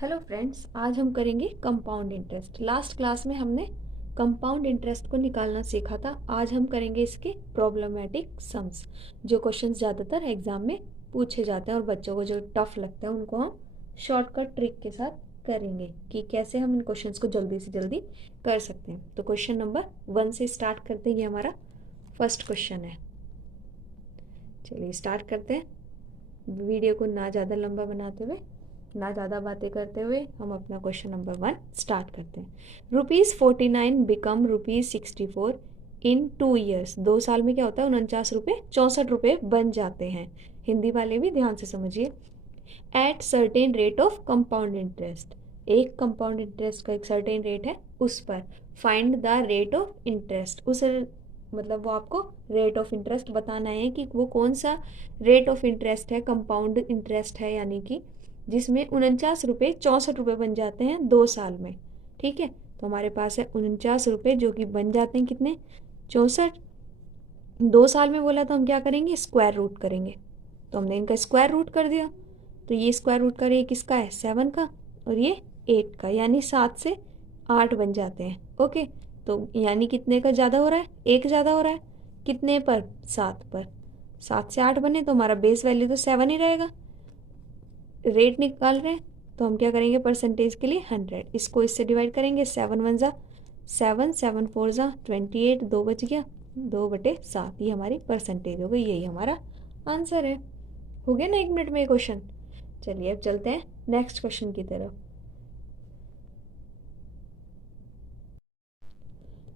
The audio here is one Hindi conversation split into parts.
हेलो फ्रेंड्स, आज हम करेंगे कंपाउंड इंटरेस्ट। लास्ट क्लास में हमने कंपाउंड इंटरेस्ट को निकालना सीखा था। आज हम करेंगे इसके प्रॉब्लमेटिक सम्स, जो क्वेश्चंस ज़्यादातर एग्जाम में पूछे जाते हैं और बच्चों को जो टफ लगता है उनको हम शॉर्टकट ट्रिक के साथ करेंगे कि कैसे हम इन क्वेश्चंस को जल्दी से जल्दी कर सकते हैं। तो क्वेश्चन नंबर 1 से स्टार्ट करते हैं। ये हमारा फर्स्ट क्वेश्चन है। चलिए स्टार्ट करते हैं। वीडियो को ना ज़्यादा लंबा बनाते हुए, ना ज़्यादा बातें करते हुए हम अपना क्वेश्चन नंबर 1 स्टार्ट करते हैं। ₹49 बिकम ₹64 इन 2 ईयर्स। 2 साल में क्या होता है? 49 रुपये 64 रुपये बन जाते हैं। हिंदी वाले भी ध्यान से समझिए। At certain rate of compound interest, एक कंपाउंड इंटरेस्ट का एक सर्टेन रेट है, उस पर find the rate of interest. उस मतलब वो आपको रेट ऑफ इंटरेस्ट बताना है कि वो कौन सा रेट ऑफ इंटरेस्ट है, कंपाउंड इंटरेस्ट है, यानी कि जिसमें 49 रुपये 64 रुपये बन जाते हैं 2 साल में। ठीक है, तो हमारे पास है 49 रुपये जो कि बन जाते हैं कितने? 64। 2 साल में बोला तो हम क्या करेंगे? स्क्वायर रूट करेंगे। तो हमने इनका स्क्वायर रूट कर दिया। तो ये स्क्वायर रूट का ये किसका है? 7 का, और ये 8 का, यानी 7 से 8 बन जाते हैं। ओके, तो यानी कितने का ज़्यादा हो रहा है? 1 ज़्यादा हो रहा है। कितने पर? 7 पर। 7 से 8 बने तो हमारा बेस वैल्यू तो 7 ही रहेगा। रेट निकाल रहे हैं तो हम क्या करेंगे? परसेंटेज के लिए 100, इसको इससे डिवाइड करेंगे। 7 1 ज़ा 7, 7 4 ज़ा 28, 2 बच गया, 2/7। ये हमारी परसेंटेज हो गई। यही हमारा आंसर है। हो गया ना 1 मिनट में ये क्वेश्चन। चलिए अब चलते हैं नेक्स्ट क्वेश्चन की तरफ।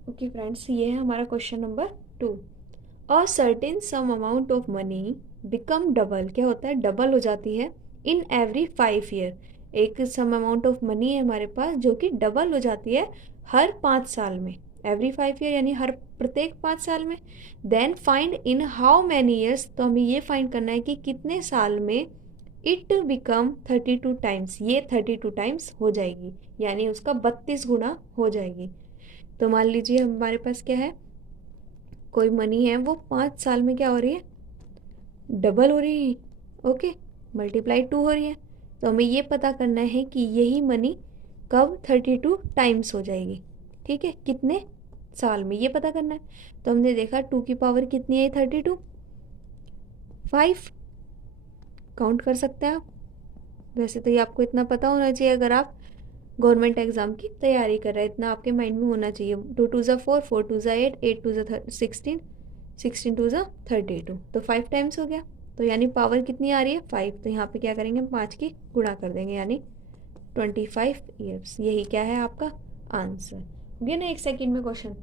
ओके फ्रेंड्स, ये है हमारा question number 2। A certain sum amount of money become double. क्या होता है? डबल हो जाती है इन एवरी 5 ईयर। एक सम अमाउंट ऑफ मनी है हमारे पास जो कि डबल हो जाती है हर 5 साल में। एवरी 5 ईयर यानी हर प्रत्येक 5 साल में। Then find in how many years, तो हमें ये फाइंड करना है कि कितने साल में इट बिकम 32 टाइम्स, ये 32 टाइम्स हो जाएगी, यानी उसका 32 गुना हो जाएगी। तो मान लीजिए हमारे पास क्या है? कोई मनी है, वो 5 साल में क्या हो रही है? डबल हो रही है। ओके, मल्टीप्लाई 2 हो रही है। तो हमें ये पता करना है कि यही मनी कब 32 टाइम्स हो जाएगी। ठीक है, कितने साल में, ये पता करना है। तो हमने देखा 2 की पावर कितनी है? 32, 5। काउंट कर सकते हैं आप। वैसे तो ये आपको इतना पता होना चाहिए अगर आप गवर्नमेंट एग्जाम की तैयारी कर रहे हैं, इतना आपके माइंड में होना चाहिए। 2 2 ज़ा 4, 4 2 ज़ा 8, 8 2 ज़ा 16, 16 2 ज़ा 32, तो 5 टाइम्स हो गया। तो यानी पावर कितनी आ रही है? 5। तो यहाँ पे क्या करेंगे? 5 की गुणा कर देंगे, यानी 25 ईयर्स। यही क्या है आपका आंसर। हो गया ना 1 सेकेंड में क्वेश्चन।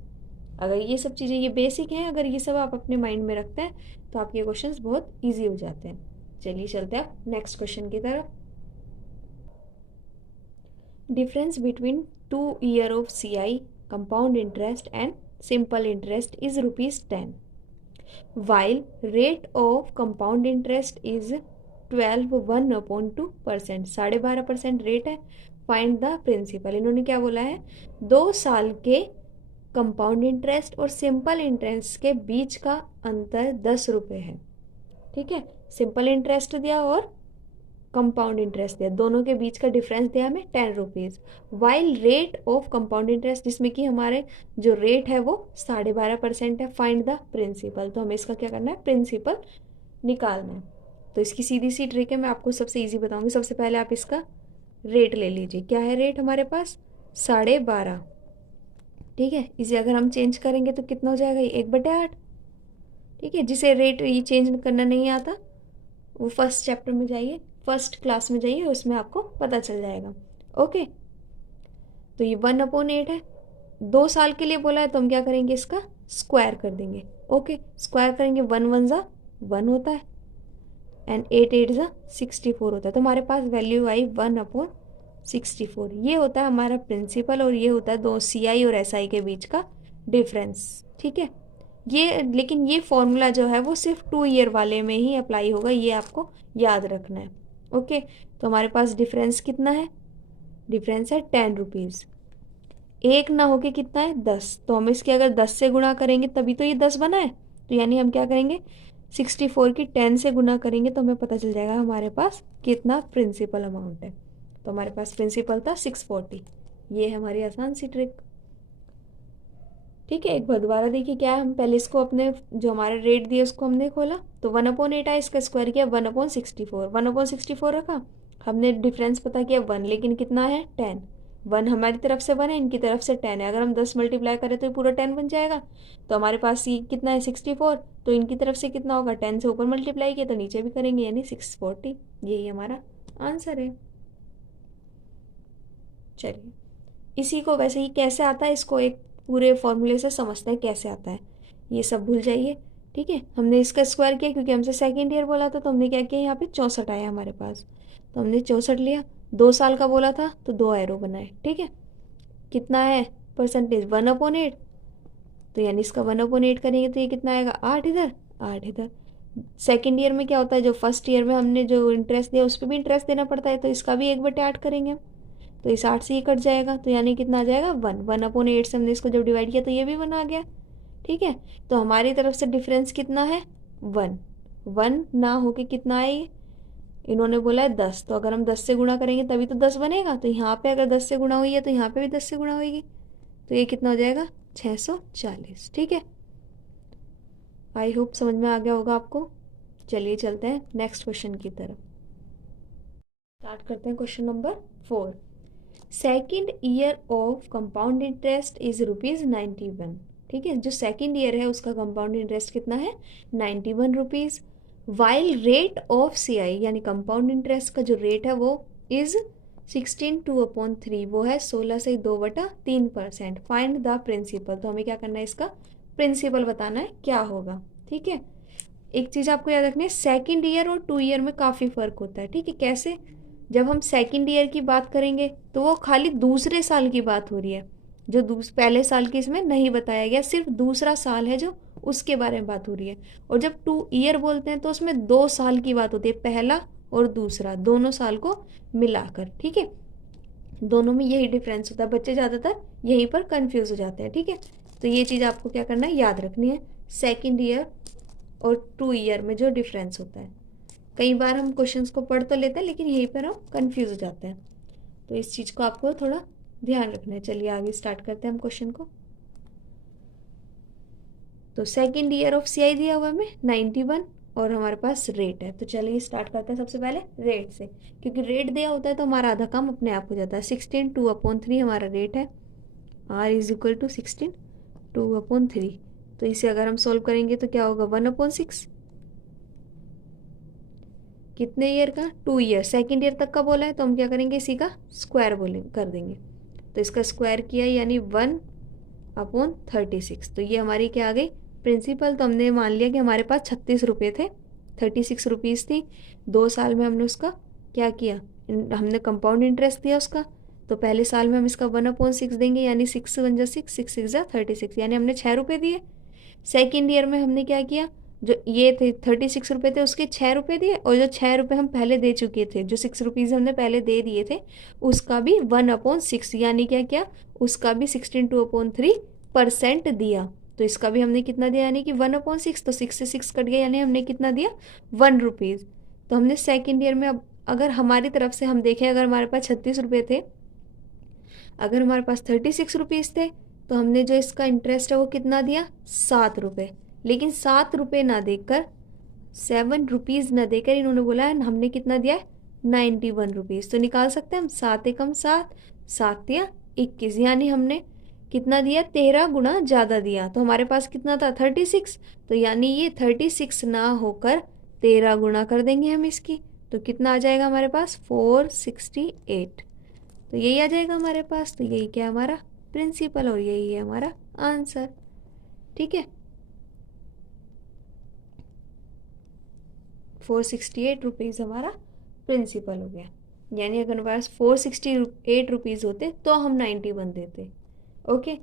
अगर ये सब चीज़ें, ये बेसिक हैं, अगर ये सब आप अपने माइंड में रखते हैं तो आपके क्वेश्चंस बहुत ईजी हो जाते हैं। चलिए चलते हैं नेक्स्ट क्वेश्चन की तरफ। Difference between 2 year of CI compound interest and simple interest is ₹10, while rate of compound interest is 12 1/2%, 12.5% rate है। Find the principal. इन्होंने क्या बोला है? 2 साल के कंपाउंड इंटरेस्ट और सिंपल इंटरेस्ट के बीच का अंतर 10 रुपये है। ठीक है, सिंपल इंटरेस्ट दिया और कंपाउंड इंटरेस्ट दिया, दोनों के बीच का डिफरेंस दिया हमें 10 rupees. While rate of compound interest, जिसमें कि हमारे जो रेट है वो 12.5% है। फाइंड द प्रिंसिपल, तो हमें इसका क्या करना है? प्रिंसिपल निकालना है। तो इसकी सीधी सी ट्रिक है, मैं आपको सबसे ईजी बताऊंगी। सबसे पहले आप इसका रेट ले लीजिए। क्या है रेट हमारे पास? 12.5। ठीक है, इसे अगर हम चेंज करेंगे तो कितना हो जाएगा? ये 1/8। ठीक है, जिसे रेट ये चेंज करना नहीं आता वो फर्स्ट चैप्टर में जाइए, फर्स्ट क्लास में जाइए, उसमें आपको पता चल जाएगा। ओके, तो ये 1/8 है। 2 साल के लिए बोला है तो हम क्या करेंगे? इसका स्क्वायर कर देंगे। ओके, स्क्वायर करेंगे। 1 1 ज़ा 1 होता है, एंड 8 8 ज़ा 64 होता है। तो हमारे पास वैल्यू आई 1/64। ये होता है हमारा प्रिंसिपल, और ये होता है दो CI और SI के बीच का डिफरेंस। ठीक है, ये लेकिन ये फॉर्मूला जो है वो सिर्फ 2 ईयर वाले में ही अप्लाई होगा, ये आपको याद रखना है। ओके, तो हमारे पास डिफरेंस कितना है? डिफरेंस है 10 रुपीज़। एक ना होके कितना है? 10। तो हम इसके अगर 10 से गुणा करेंगे तभी तो ये 10 बना है। तो यानी हम क्या करेंगे? 64 की 10 से गुणा करेंगे तो हमें पता चल जाएगा हमारे पास कितना प्रिंसिपल अमाउंट है। तो हमारे पास प्रिंसिपल था 640। ये है हमारी आसान सी ट्रिक। ठीक है, एक बार दोबारा देखिए क्या है। हम पहले इसको अपने जो हमारा रेट दिया उसको हमने खोला, तो 1/8 आया, इसका स्क्वायर किया 1/64, 1/64 रखा। हमने डिफरेंस पता किया 1, लेकिन कितना है 10। 1 हमारी तरफ से 1 है, इनकी तरफ से 10 है। अगर हम 10 मल्टीप्लाई करें तो ये पूरा 10 बन जाएगा। तो हमारे पास ये कितना है 64, तो इनकी तरफ से कितना होगा, 10 से ऊपर मल्टीप्लाई किया तो नीचे भी करेंगे, यानी 640। यही हमारा आंसर है। चलिए, इसी को वैसे ही कैसे आता है, इसको एक पूरे फॉर्मूले से समझते हैं कैसे आता है। ये सब भूल जाइए। ठीक है, हमने इसका स्क्वायर किया क्योंकि हमसे सेकेंड ईयर बोला था, तो हमने क्या किया, यहाँ पे 64 आया हमारे पास, तो हमने 64 लिया। 2 साल का बोला था तो 2 एरो बनाए। ठीक है, कितना है परसेंटेज 1/8, तो यानी इसका 1/8 करेंगे तो ये कितना आएगा 8 इधर, 8 इधर। सेकेंड ईयर में क्या होता है, जो फर्स्ट ईयर में हमने जो इंटरेस्ट दिया उस पर भी इंटरेस्ट देना पड़ता है, तो इसका भी 1/8 करेंगे। तो इस 8 से ये कट जाएगा, तो यानी कितना आ जाएगा 1, 1/8 से हमने इसको जब डिवाइड किया तो ये भी 1 आ गया। ठीक है, तो हमारी तरफ से डिफरेंस कितना है 1, 1 ना होके कितना है ये, इन्होंने बोला है 10, तो अगर हम 10 से गुणा करेंगे तभी तो 10 बनेगा। तो यहाँ पे अगर 10 से गुणा हुई है तो यहाँ पे भी 10 से गुणा होगी, तो ये कितना हो जाएगा 640। ठीक है, आई होप समझ में आ गया होगा आपको। चलिए चलते हैं नेक्स्ट क्वेश्चन की तरफ। स्टार्ट करते हैं question number 4। Second year of compound interest is ₹91। ठीक है, जो सेकेंड ईयर है उसका कंपाउंड इंटरेस्ट कितना है 91 rupees. While rate of CI यानी कंपाउंड इंटरेस्ट का जो रेट है वो इज 16/2/3, वो है 16/2/3%। फाइंड द प्रिंसिपल, तो हमें क्या करना है, इसका प्रिंसिपल बताना है क्या होगा। ठीक है, एक चीज़ आपको याद रखनी है, सेकेंड ईयर और 2 ईयर में काफ़ी फ़र्क होता है। ठीक है, कैसे, जब हम सेकेंड ईयर की बात करेंगे तो वो खाली दूसरे साल की बात हो रही है, जो पहले साल की इसमें नहीं बताया गया, सिर्फ दूसरा साल है जो उसके बारे में बात हो रही है। और जब 2 ईयर बोलते हैं तो उसमें 2 साल की बात होती है, पहला और दूसरा दोनों साल को मिलाकर। ठीक है, दोनों में यही डिफरेंस होता है, बच्चे ज़्यादातर यहीं पर कंफ्यूज हो जाते हैं। ठीक है, तो ये चीज़ आपको क्या करना है, याद रखनी है, सेकेंड ईयर और 2 ईयर में जो डिफरेंस होता है। कई बार हम क्वेश्चंस को पढ़ तो लेते हैं लेकिन यहीं पर हम कंफ्यूज हो जाते हैं, तो इस चीज़ को आपको थोड़ा ध्यान रखना है। चलिए आगे स्टार्ट करते हैं हम क्वेश्चन को। तो सेकेंड ईयर ऑफ CI दिया हुआ है हमें 91 और हमारे पास रेट है, तो चलिए स्टार्ट करते हैं सबसे पहले रेट से, क्योंकि रेट दिया होता है तो हमारा आधा काम अपने आप हो जाता है। 16/2/3 हमारा रेट है, R इज इक्वल टू 16/2/3। तो इसे अगर हम सॉल्व करेंगे तो क्या होगा 1/6, कितने ईयर का 2 ईयर, सेकेंड ईयर तक का बोला है तो हम क्या करेंगे, इसी का स्क्वायर बोले कर देंगे। तो इसका स्क्वायर किया यानी 1/36। तो ये हमारी क्या आ गई प्रिंसिपल। तो हमने मान लिया कि हमारे पास 36 रुपये थे, 36 रुपीज़ थी। 2 साल में हमने उसका क्या किया, हमने कंपाउंड इंटरेस्ट दिया उसका। तो पहले साल में हम इसका 1/6 देंगे, यानी 6 वन जा 6, 6 6 जा 36, यानी हमने 6 रुपये दिए। सेकेंड ईयर में हमने क्या किया, जो ये थे 36 रुपये थे उसके 6 रुपये दिए, और जो 6 रुपये हम पहले दे चुके थे, जो 6 रुपीज़ हमने पहले दे दिए थे, उसका भी 1/6 यानी क्या क्या, उसका भी 16/2/3% दिया। तो इसका भी हमने कितना दिया, यानी कि 1/6, तो 6 से 6 कट गया, यानी हमने कितना दिया 1 रुपीज़। तो हमने सेकेंड ईयर में, अब अगर हमारी तरफ से हम देखें, अगर हमारे पास 36 रुपये थे, अगर हमारे पास 36 रुपीज़ थे, तो हमने जो इसका इंटरेस्ट है वो कितना दिया 7 रुपये। लेकिन 7 रुपये ना देकर, 7 रुपीज़ ना देकर इन्होंने बोला है हमने कितना दिया है 91 रुपीज़। तो निकाल सकते हैं हम, 7 एकम 7, 7 या 21, यानी हमने कितना दिया 13 गुना ज़्यादा दिया। तो हमारे पास कितना था 36, तो यानी ये 36 ना होकर 13 गुना कर देंगे हम इसकी, तो कितना आ जाएगा हमारे पास 468। तो यही आ जाएगा हमारे पास। तो यही क्या हमारा प्रिंसिपल और यही है हमारा आंसर। ठीक है, 468 रुपीज़ हमारा प्रिंसिपल हो गया। यानी अगर हमारे पास 468 रुपीज़ होते तो हम 91 देते। ओके,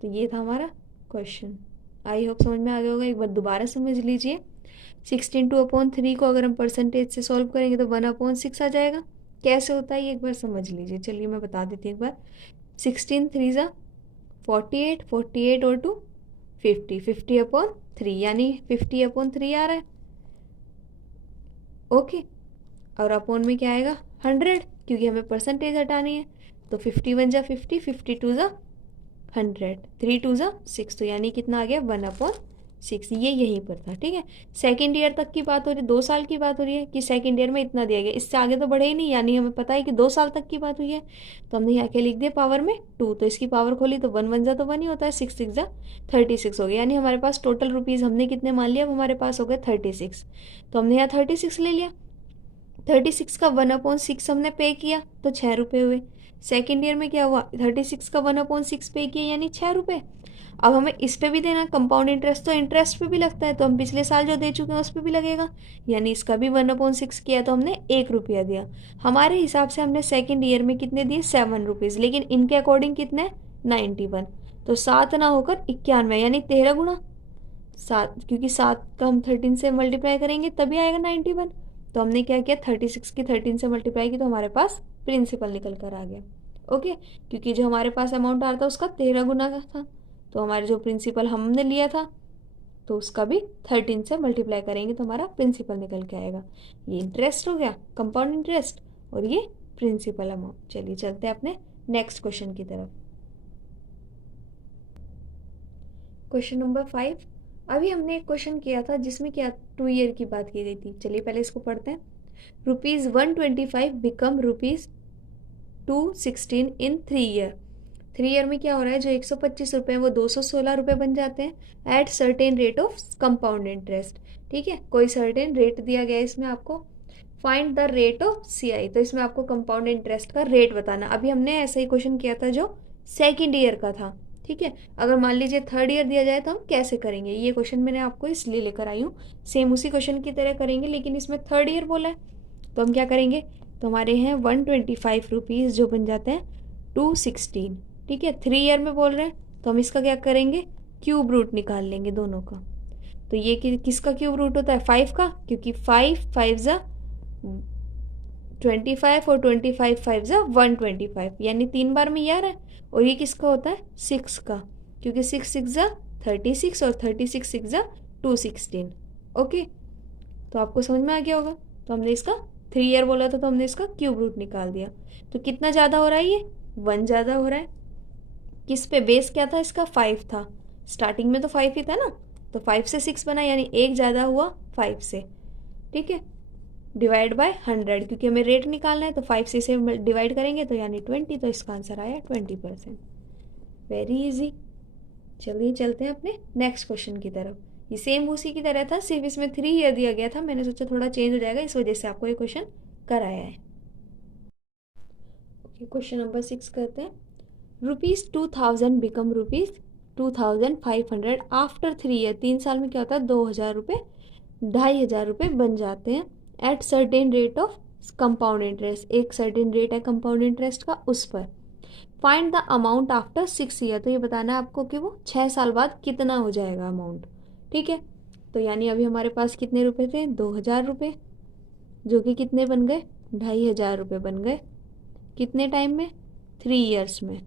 तो ये था हमारा क्वेश्चन। आई होप समझ में आ गया होगा। एक बार दोबारा समझ लीजिए, 16/2/3 को अगर हम परसेंटेज से सॉल्व करेंगे तो 1/6 आ जाएगा। कैसे होता है ये एक बार समझ लीजिए। चलिए मैं बता देती हूँ एक बार। 16 3 ज़ा 48, 48 और 2 50, 50/3 यानी 50/3 आ रहा है। ओके, और अपॉन में क्या आएगा 100, क्योंकि हमें परसेंटेज हटानी है। तो 51 जा 50, 52 जा 100, 3 2 जा 6, तो यानी कितना आ गया 1/6। ये यहीं पर था, ठीक है। सेकेंड ईयर तक की बात हो रही है, 2 साल की बात हो रही है कि सेकेंड ईयर में इतना दिया गया, इससे आगे तो बढ़े ही नहीं, यानी हमें पता है कि 2 साल तक की बात हुई है। तो हमने यहाँ क्या लिख दिया पावर में 2, तो इसकी पावर खोली तो 1 1 जा तो 1 ही होता है, 6 6 जा 36 हो गया, यानी हमारे पास टोटल रुपीज़ हमने कितने मान लिया, अब हमारे पास हो गए 36। तो हमने यहाँ 36 ले लिया। 36 का 1/6 हमने पे किया तो 6 रुपये हुए। सेकेंड ईयर में क्या हुआ, 36 का 1/6 पे किया यानी 6 रुपये। अब हमें इस पे भी देना कंपाउंड इंटरेस्ट, तो इंटरेस्ट पे भी लगता है, तो हम पिछले साल जो दे चुके हैं उस पर भी लगेगा, यानी इसका भी 1/6 किया तो हमने 1 रुपया दिया। हमारे हिसाब से हमने सेकेंड ईयर में कितने दिए 7 रुपीज़, लेकिन इनके अकॉर्डिंग कितने 91। तो 7 ना होकर 91 यानी 13 गुना 7, क्योंकि 7 का हम 13 से मल्टीप्लाई करेंगे तभी आएगा 91। तो हमने क्या किया 36 की 13 से मल्टीप्लाई की तो हमारे पास प्रिंसिपल निकल कर आ गया। ओके, क्योंकि जो हमारे पास अमाउंट आ रहा था उसका 13 गुना का था, तो हमारे जो प्रिंसिपल हमने लिया था तो उसका भी 13 से मल्टीप्लाई करेंगे तो हमारा प्रिंसिपल निकल के आएगा। ये इंटरेस्ट हो गया कंपाउंड इंटरेस्ट, और ये प्रिंसिपल अमाउंट। चलिए चलते हैं अपने नेक्स्ट क्वेश्चन की तरफ। Question number 5। अभी हमने एक क्वेश्चन किया था जिसमें क्या 2 ईयर की बात की गई थी। चलिए पहले इसको पढ़ते हैं। ₹125 बिकम ₹216 इन 3 ईयर। 3 ईयर में क्या हो रहा है, जो 125 रुपये हैं वो 216 रुपये बन जाते हैं at certain rate of compound interest. ठीक है, कोई सर्टेन रेट दिया गया है इसमें आपको। Find the rate of CI, तो इसमें आपको कंपाउंड इंटरेस्ट का रेट बताना। अभी हमने ऐसा ही क्वेश्चन किया था जो सेकेंड ईयर का था। ठीक है, अगर मान लीजिए थर्ड ईयर दिया जाए तो हम कैसे करेंगे, ये क्वेश्चन मैंने आपको इसलिए लेकर आई हूँ। सेम उसी क्वेश्चन की तरह करेंगे, लेकिन इसमें थर्ड ईयर बोला है तो हम क्या करेंगे, तो हमारे हैं 125 रुपीज़ जो बन जाते हैं 216। ठीक है, 3 ईयर में बोल रहे हैं तो हम इसका क्या करेंगे, क्यूब रूट निकाल लेंगे दोनों का। तो ये किसका क्यूब रूट होता है 5 का, क्योंकि 5 5 जा 25 और 25 5 जा 125, यानी 3 बार में ये आ रहा है। और ये किसका होता है 6 का, क्योंकि 6 6 जा 36 और 36 6 जा 216। ओके, तो आपको समझ में आ गया होगा। तो हमने इसका 3 ईयर बोला था तो हमने इसका क्यूब रूट निकाल दिया। तो कितना ज़्यादा हो रहा है, ये 1 ज़्यादा हो रहा है। किस पे बेस क्या था इसका 5 था, स्टार्टिंग में तो 5 ही था ना, तो 5 से 6 बना यानी 1 ज़्यादा हुआ 5 से। ठीक है, डिवाइड बाय 100, क्योंकि हमें रेट निकालना है तो 5 से इसे डिवाइड करेंगे तो यानी 20, तो इसका आंसर आया 20%। Very easy. चलिए चलते हैं अपने नेक्स्ट क्वेश्चन की तरफ। ये सेम उसी की तरह था, सिर्फ इसमें 3 ईयर दिया गया था, मैंने सोचा थोड़ा चेंज हो जाएगा इस वजह से आपको ये क्वेश्चन कराया है। ओके, क्वेश्चन नंबर 6 करते हैं। ₹2000 बिकम ₹2500 आफ्टर 3 ईयर। 3 साल में क्या होता है 2000 रुपये 2500 रुपये बन जाते हैं at certain rate of compound interest. एक सर्टेन रेट है कंपाउंड इंटरेस्ट का, उस पर। Find the amount after 6 year, तो ये बताना है आपको कि वो 6 साल बाद कितना हो जाएगा अमाउंट। ठीक है, तो यानी अभी हमारे पास कितने रुपए थे 2000 रुपये, जो कि कितने बन गए 2500 रुपये बन गए। कितने टाइम में 3 ईयर्स में।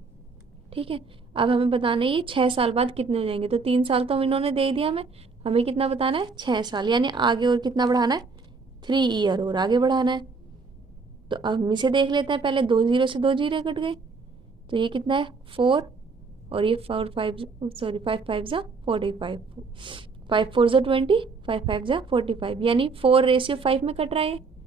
ठीक है, अब हमें बताना है ये 6 साल बाद कितने हो जाएंगे। तो 3 साल तो इन्होंने दे दिया हमें, हमें कितना बताना है 6 साल, यानी आगे और कितना बढ़ाना है 3 ईयर और आगे बढ़ाना है। तो अब हम इसे देख लेते हैं पहले, 2 जीरो से 2 जीरो कट गए, तो ये कितना है 4, और ये 4 5 सॉरी 5 5 जा 45, 5 4 जा 20, 5 5 जा 45, यानी 4:5 में कट रहा है।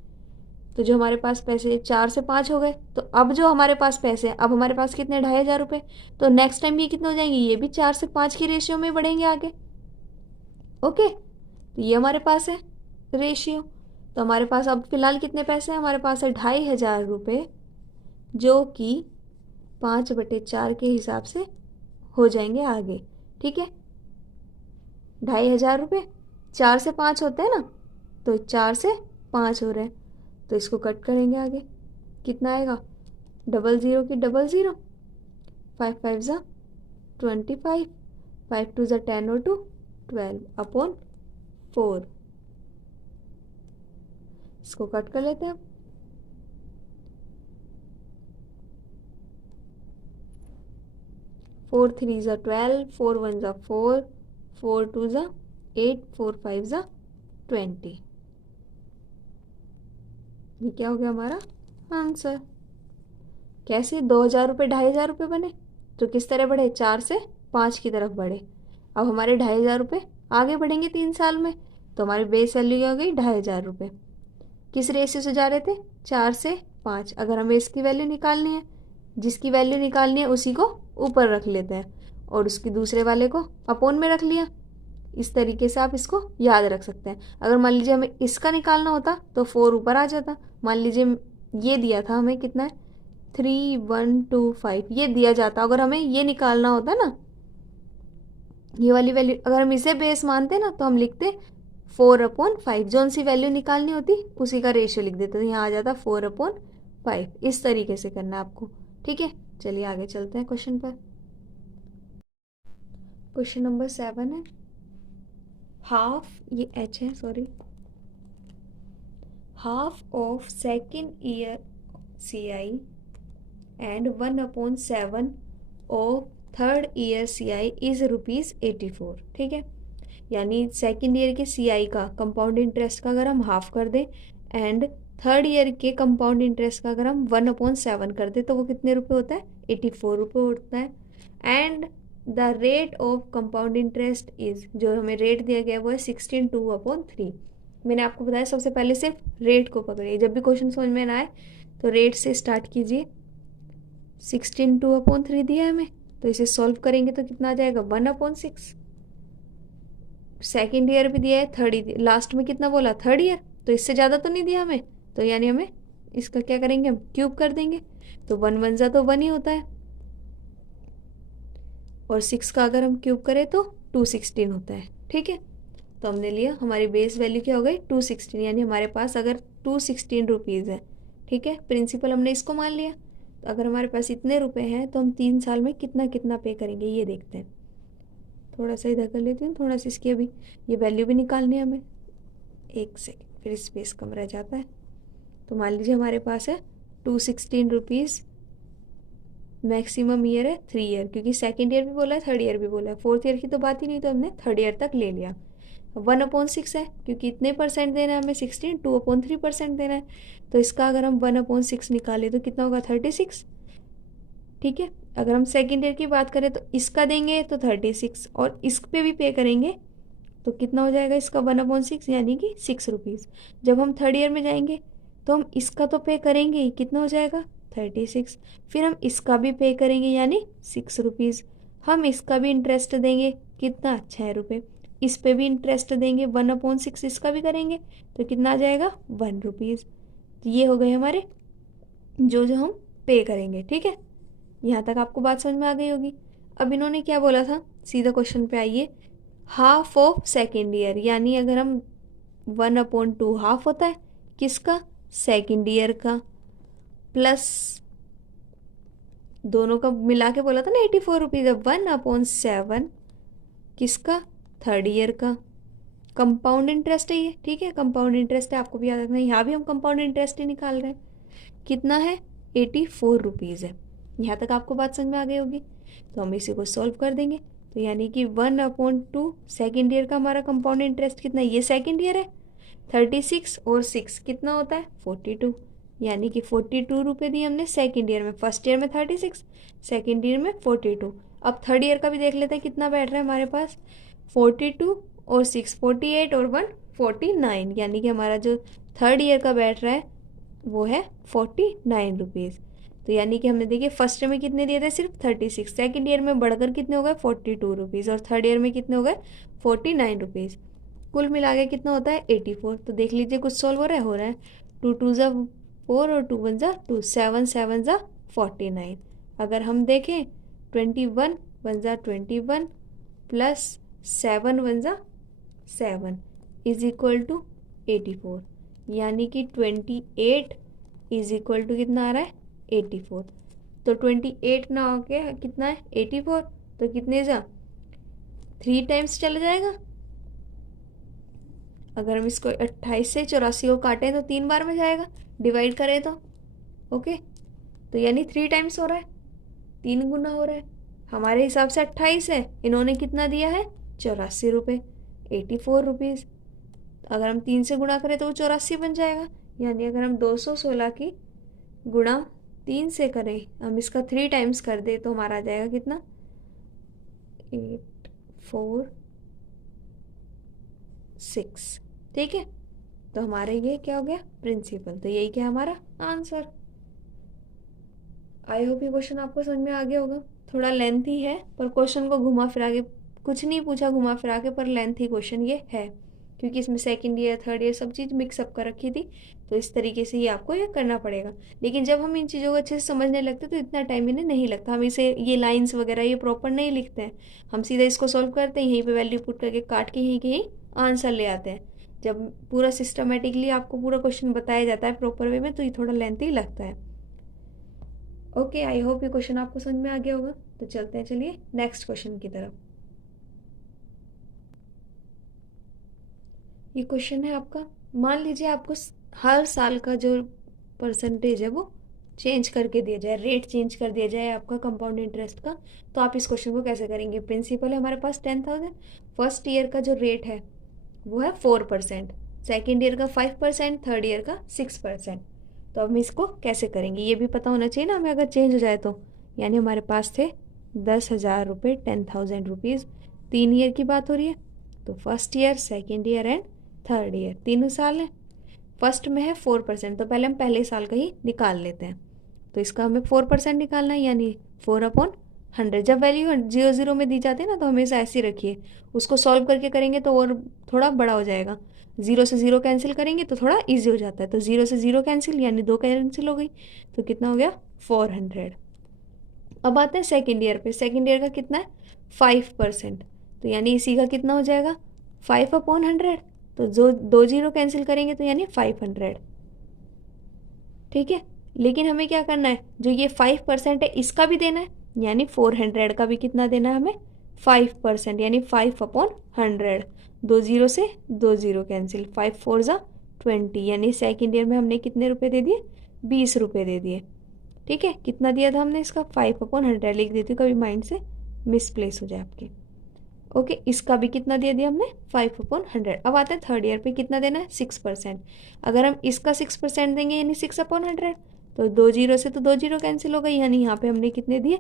तो जो हमारे पास पैसे 4 से 5 हो गए, तो अब जो हमारे पास पैसे हैं, अब हमारे पास कितने 2500 रुपये, तो नेक्स्ट टाइम ये कितने हो जाएंगे, ये भी 4 से 5 की रेशियो में बढ़ेंगे आगे। ओके, तो ये हमारे पास है रेशियो। तो हमारे पास अब फिलहाल कितने पैसे हैं, हमारे पास है 2500 रुपये, जो कि 5/4 के हिसाब से हो जाएंगे आगे। ठीक है, 2500 रुपये 4 से 5 होते हैं ना, तो 4 से 5 हो रहे हैं, तो इसको कट करेंगे आगे। कितना आएगा 00 की 00, 5 5 जा 25, 5 2 जा 10 और 2 12/4। इसको कट कर लेते हैं। 4 3 जा 12, 4 1 जा 4, 4 2 जा 8, 4 5 जा 20। ये क्या हो गया हमारा आंसर। कैसे 2,000 रुपये 2,500 रुपये बने, तो किस तरह बढ़े, 4 से 5 की तरफ बढ़े। अब हमारे 2,500 रुपये आगे बढ़ेंगे 3 साल में, तो हमारी बेस वैल्यू हो गई 2,500 रुपये। किस रेशियो से जा रहे थे, 4 से 5। अगर हमें इसकी वैल्यू निकालनी है, जिसकी वैल्यू निकालनी है उसी को ऊपर रख लेते हैं और उसकी दूसरे वाले को अपोन में रख लिया। इस तरीके से आप इसको याद रख सकते हैं। अगर मान लीजिए हमें इसका निकालना होता तो 4 ऊपर आ जाता। मान लीजिए ये दिया था हमें, कितना है, 3,125 ये दिया जाता। अगर हमें ये निकालना होता ना, ये वाली वैल्यू, अगर हम इसे बेस मानते ना तो हम लिखते 4/5। जो सी वैल्यू निकालनी होती उसी का रेशियो लिख देते, तो यहाँ आ जाता 4/5। इस तरीके से करना है आपको, ठीक है। चलिए आगे चलते हैं क्वेश्चन पर। क्वेश्चन नंबर 7 है, हाफ, ये एच है sorry, half of second year CI and 1/7 of third year CI is ₹84, ठीक है। यानी सेकेंड ईयर के CI का कंपाउंड इंटरेस्ट का अगर हम हाफ कर दें एंड थर्ड ईयर के कंपाउंड इंटरेस्ट का अगर हम 1/7 कर दें तो वो कितने रुपए होता है, 84 रुपये होता है। And the rate of compound interest is, जो हमें रेट दिया गया है वो है 16/2/3। मैंने आपको बताया सबसे पहले सिर्फ रेट को पकड़िए, जब भी क्वेश्चन समझ में ना आए तो रेट से स्टार्ट कीजिए। 16/2/3 दिया है हमें, तो इसे सॉल्व करेंगे तो कितना आ जाएगा, 1/6। सेकेंड ईयर भी दिया है, थर्ड, लास्ट में कितना बोला, थर्ड ईयर, तो इससे ज़्यादा तो नहीं दिया हमें, तो यानी हमें इसका क्या करेंगे, हम क्यूब कर देंगे। तो 1 1 जा तो 1 ही होता है, और 6 का अगर हम क्यूब करें तो 216 होता है, ठीक है। तो हमने लिया, हमारी बेस वैल्यू क्या हो गई, 216, यानी हमारे पास अगर 216 रुपीज़ है, ठीक है। प्रिंसिपल हमने इसको मान लिया। तो अगर हमारे पास इतने रुपए हैं तो हम 3 साल में कितना कितना पे करेंगे ये देखते हैं। थोड़ा सा इधर कर लेती हूँ, थोड़ा सा इसकी अभी ये वैल्यू भी निकालनी है हमें। एक सेकेंड, फिर स्पेस कम रह जाता है। तो मान लीजिए हमारे पास है 216 रुपीज़, मैक्सिमम ईयर है 3 ईयर, क्योंकि सेकेंड ईयर भी बोला है थर्ड ईयर भी बोला है, फोर्थ ईयर की तो बात ही नहीं, तो हमने थर्ड ईयर तक ले लिया। 1/6 है, क्योंकि इतने परसेंट देना है हमें 16, 2/3% देना है, तो इसका अगर हम 1/6 निकालें तो कितना होगा, 36, ठीक है। अगर हम सेकेंड ईयर की बात करें तो इसका देंगे तो 36, और इस पे भी पे करेंगे तो कितना हो जाएगा इसका 1/6, यानी कि 6 रुपीज़। जब हम थर्ड ईयर में जाएंगे तो हम इसका तो पे करेंगे ही, कितना हो जाएगा 36, फिर हम इसका भी पे करेंगे यानी 6 रुपीज़। हम इसका भी इंटरेस्ट देंगे, कितना, 6 रुपये। इस पे भी इंटरेस्ट देंगे 1/6, इसका भी करेंगे तो कितना आ जाएगा, 1 रुपीज़। तो ये हो गए हमारे जो जो हम पे करेंगे, ठीक है। यहाँ तक आपको बात समझ में आ गई होगी। अब इन्होंने क्या बोला था, सीधा क्वेश्चन पे आइए, हाफ ऑफ सेकेंड ईयर, यानी अगर हम 1/2 हाफ होता है किसका, सेकेंड ईयर का, प्लस दोनों का मिला के बोला था ना 84 रुपीज़, 1/7 किसका, थर्ड ईयर का। कंपाउंड इंटरेस्ट है ये, ठीक है, कंपाउंड इंटरेस्ट है, आपको भी याद रखना है। यहाँ भी हम कंपाउंड इंटरेस्ट ही निकाल रहे हैं, कितना है, 84 रुपीज़ है। यहाँ तक आपको बात समझ में आ गई होगी। तो हम इसी को सॉल्व कर देंगे, तो यानी कि 1/2 सेकेंड ईयर का हमारा कंपाउंड इंटरेस्ट कितना है, ये सेकेंड ईयर है 36, और 6 कितना होता है 42, यानी कि 42 रुपये दिए हमने सेकेंड ईयर में। फर्स्ट ईयर में 36, सेकेंड ईयर में 42। अब थर्ड ईयर का भी देख लेते हैं कितना बैठ रहा है हमारे पास, 42 और 6 48 और 1 49, यानी कि हमारा जो थर्ड ईयर का बैठ रहा है वो है 49 रुपीज़। तो यानी कि हमने देखिए फर्स्ट ईयर में कितने दिए थे, सिर्फ 36, सेकेंड ईयर में बढ़कर कितने हो गए 42 रुपीज़, और थर्ड ईयर में कितने हो गए 49 रुपीज़। कुल मिला के कितना होता है 84। तो देख लीजिए कुछ सॉल्व हो रहा है 2 2 ज़ा 4 और 2 1 ज़ा 2, 7 7 ज़ा 49। अगर हम देखें 21 1 ज़ा 21 प्लस 7 1 ज़ा 7 इज इक्वल टू 84, यानी कि 28 इज इक्वल टू कितना आ रहा है 84। तो 28 ना होके कितना है 84, तो कितने जा 3 टाइम्स चला जाएगा। अगर हम इसको 28 से 84 को काटें तो 3 बार में जाएगा, डिवाइड करें तो, ओके। तो यानी 3 टाइम्स हो रहा है, 3 गुना हो रहा है। हमारे हिसाब से 28 है, इन्होंने कितना दिया है 84 रुपये, 84 रुपीज़। अगर हम 3 से गुणा करें तो वो 84 बन जाएगा, यानी अगर हम 216 की गुणा 3 से करें, हम इसका 3 टाइम्स कर दे तो हमारा आ जाएगा कितना, 8 4 6। ठीक है, तो हमारे ये क्या हो गया, प्रिंसिपल। तो यही क्या हमारा आंसर। आई होप ये क्वेश्चन आपको समझ में आ गया होगा। थोड़ा लेंथी है, पर क्वेश्चन को घुमा फिरा के, कुछ नहीं पूछा घुमा फिरा के, पर लेंथी क्वेश्चन ये है, क्योंकि इसमें सेकंड ईयर थर्ड ईयर सब चीज़ मिक्सअप कर रखी थी। तो इस तरीके से ये आपको ये करना पड़ेगा। लेकिन जब हम इन चीज़ों को अच्छे से समझने लगते तो इतना टाइम इन्हें नहीं लगता। हम इसे ये लाइन्स वगैरह ये प्रॉपर नहीं लिखते हैं, हम सीधा इसको सॉल्व करते हैं, यहीं पे वैल्यू पुट करके काट के यहीं के यहीं आंसर ले आते हैं। जब पूरा सिस्टमेटिकली आपको पूरा क्वेश्चन बताया जाता है प्रॉपर वे में, तो ये थोड़ा लेंथी लगता है। ओके, आई होप ये क्वेश्चन आपको समझ में आ गया होगा। तो चलते हैं, चलिए नेक्स्ट क्वेश्चन की तरफ। ये क्वेश्चन है आपका, मान लीजिए आपको हर साल का जो परसेंटेज है वो चेंज करके दिया जाए, रेट चेंज कर दिया जाए आपका कंपाउंड इंटरेस्ट का, तो आप इस क्वेश्चन को कैसे करेंगे। प्रिंसिपल है हमारे पास 10,000, फर्स्ट ईयर का जो रेट है वो है 4%, सेकेंड ईयर का 5%, थर्ड ईयर का 6%। तो अब हम इसको कैसे करेंगे, ये भी पता होना चाहिए ना हमें, अगर चेंज हो जाए तो। यानी हमारे पास थे 10,000 रुपये, 10,000 रुपीज़, 3 ईयर की बात हो रही है। तो first year, second year and third year, तीनों साल हैं। फर्स्ट में है 4%, तो पहले हम पहले साल का ही निकाल लेते हैं। तो इसका हमें 4% निकालना है, यानी 4/100। जब वैल्यू 0 0 में दी जाती है ना, तो हमेशा ऐसी रखिए। उसको सॉल्व करके करेंगे तो और थोड़ा बड़ा हो जाएगा। 0 से 0 कैंसिल करेंगे तो थोड़ा ईजी हो जाता है। तो 0 से 0 कैंसिल, यानी 2 कैंसिल हो गई, तो कितना हो गया, 400। अब आते हैं सेकेंड ईयर पे। सेकेंड ईयर का कितना है, 5%, तो यानी इसी का कितना हो जाएगा, 5/100। तो जो 2 0 कैंसिल करेंगे तो यानी 500। ठीक है, लेकिन हमें क्या करना है, जो ये 5% है इसका भी देना है, यानी 400 का भी कितना देना है हमें, 5%, यानी 5/100। 2 0 से 2 0 कैंसिल, 5 4 ज़ा 20, यानी सेकेंड ईयर में हमने कितने रुपए दे दिए, 20 रुपये दे दिए। ठीक है, कितना दिया था हमने, इसका 5/100 लिख देती हूँ, कभी माइंड से मिसप्लेस हो जाए आपके। ओके, इसका भी कितना दे दिया हमने, 5/100। अब आते हैं थर्ड ईयर पे, कितना देना है, 6%। अगर हम इसका 6% देंगे यानी 6/100, तो 2 0 से तो 2 0 कैंसिल हो गई, यानी यहाँ पे हमने कितने दिए,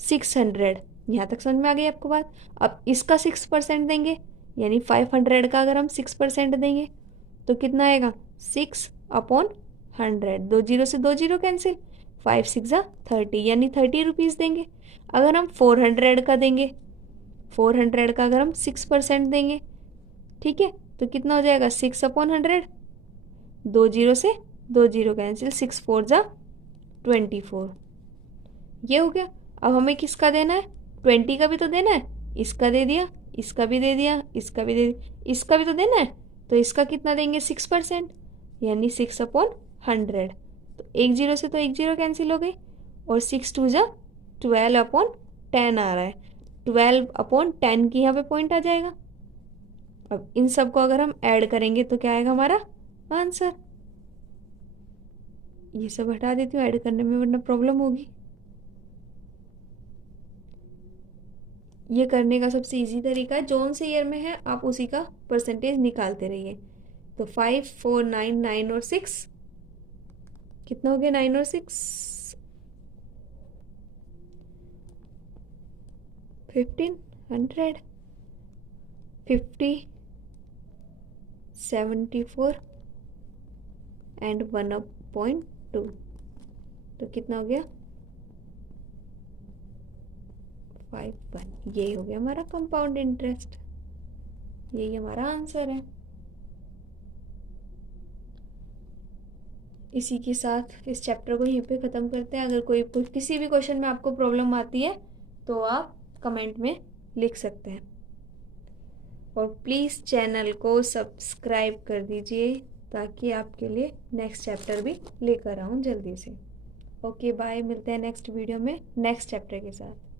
600। यहाँ तक समझ में आ गई आपको बात। अब इसका 6% देंगे, यानी 500 का अगर हम 6% देंगे तो कितना आएगा, 6/100। 2 0 से 2 0 कैंसिल, 5 6 ज़ा 30, यानी 30 रुपीज़ देंगे। अगर हम 400 का देंगे, 400 का अगर हम 6% देंगे, ठीक है, तो कितना हो जाएगा, 6/100। 2 0 से 2 0 कैंसिल, 6 4 ज़ा 24। ये हो गया। अब हमें किसका देना है, 20 का भी तो देना है। इसका दे दिया, इसका भी दे दिया, इसका भी दे दिया, इसका भी तो देना है। तो इसका कितना देंगे, 6%, यानी 6/100। तो 1 0 से तो 1 0 कैंसिल हो गई, और 6 2 ज़ा 12/10 आ रहा है। 12/10 की यहाँ पे पॉइंट आ जाएगा। अब इन सब को अगर हम ऐड करेंगे तो क्या आएगा हमारा आंसर। ये सब हटा देती हूँ ऐड करने में, वरना प्रॉब्लम होगी। ये करने का सबसे इजी तरीका है, जोन से ईयर में है आप उसी का परसेंटेज निकालते रहिए। तो 5 4 9 9 और 6, कितना हो गया, 9 और 6 1500, 50 74 एंड 1/2, तो कितना हो गया, 5/1। यही हो गया हमारा कंपाउंड इंटरेस्ट, यही हमारा आंसर है। इसी के साथ इस चैप्टर को यहीं पे ख़त्म करते हैं। अगर कोई किसी भी क्वेश्चन में आपको प्रॉब्लम आती है तो आप कमेंट में लिख सकते हैं, और प्लीज़ चैनल को सब्सक्राइब कर दीजिए ताकि आपके लिए नेक्स्ट चैप्टर भी लेकर आऊँ जल्दी से। ओके बाय, मिलते हैं नेक्स्ट वीडियो में नेक्स्ट चैप्टर के साथ।